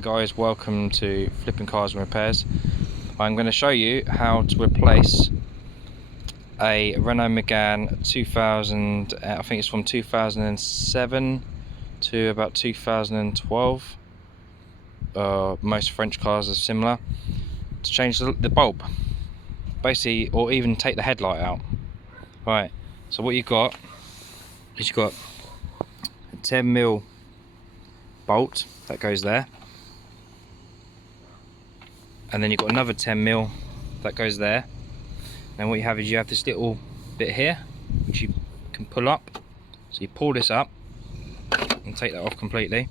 Guys, welcome to Flipping Cars and Repairs. I'm going to show you how to replace a Renault Megane 2000, I think it's from 2007 to about 2012. Most French cars are similar. To change the bulb, basically, or even take the headlight out. Right, so what you've got is you've got a 10mm bolt that goes there. And then you've got another 10mm that goes there. And what you have is you have this little bit here which you can pull up. So you pull this up and take that off completely.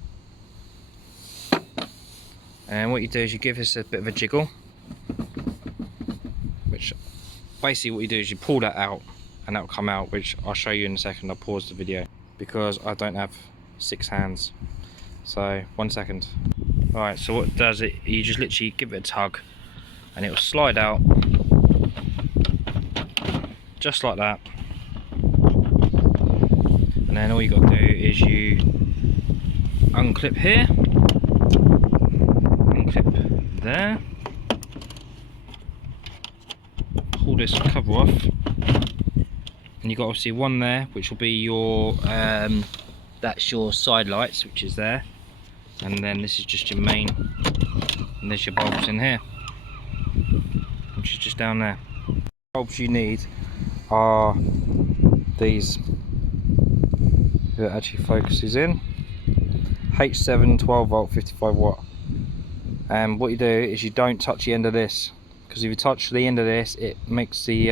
And what you do is you give this a bit of a jiggle, which basically what you do is you pull that out and that will come out, which I'll show you in a second. I'll pause the video because I don't have 6 hands. So 1 second. Alright, so what it does, you just literally give it a tug and it will slide out just like that. And then all you got to do is you unclip here, unclip there, pull this cover off, and you've got obviously one there which will be your that's your side lights, which is there. And then this is just your main, and there's your bulbs in here, which is just down there. The bulbs you need are these, that actually focuses in, H7 12 volt 55 watt. And what you do is you don't touch the end of this, because if you touch the end of this it makes the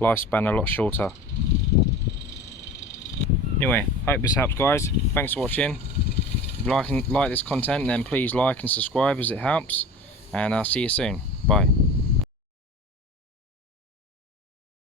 lifespan a lot shorter. Anyway, hope this helps, guys. Thanks for watching. If you like this content, then please like and subscribe as it helps, and I'll see you soon. Bye.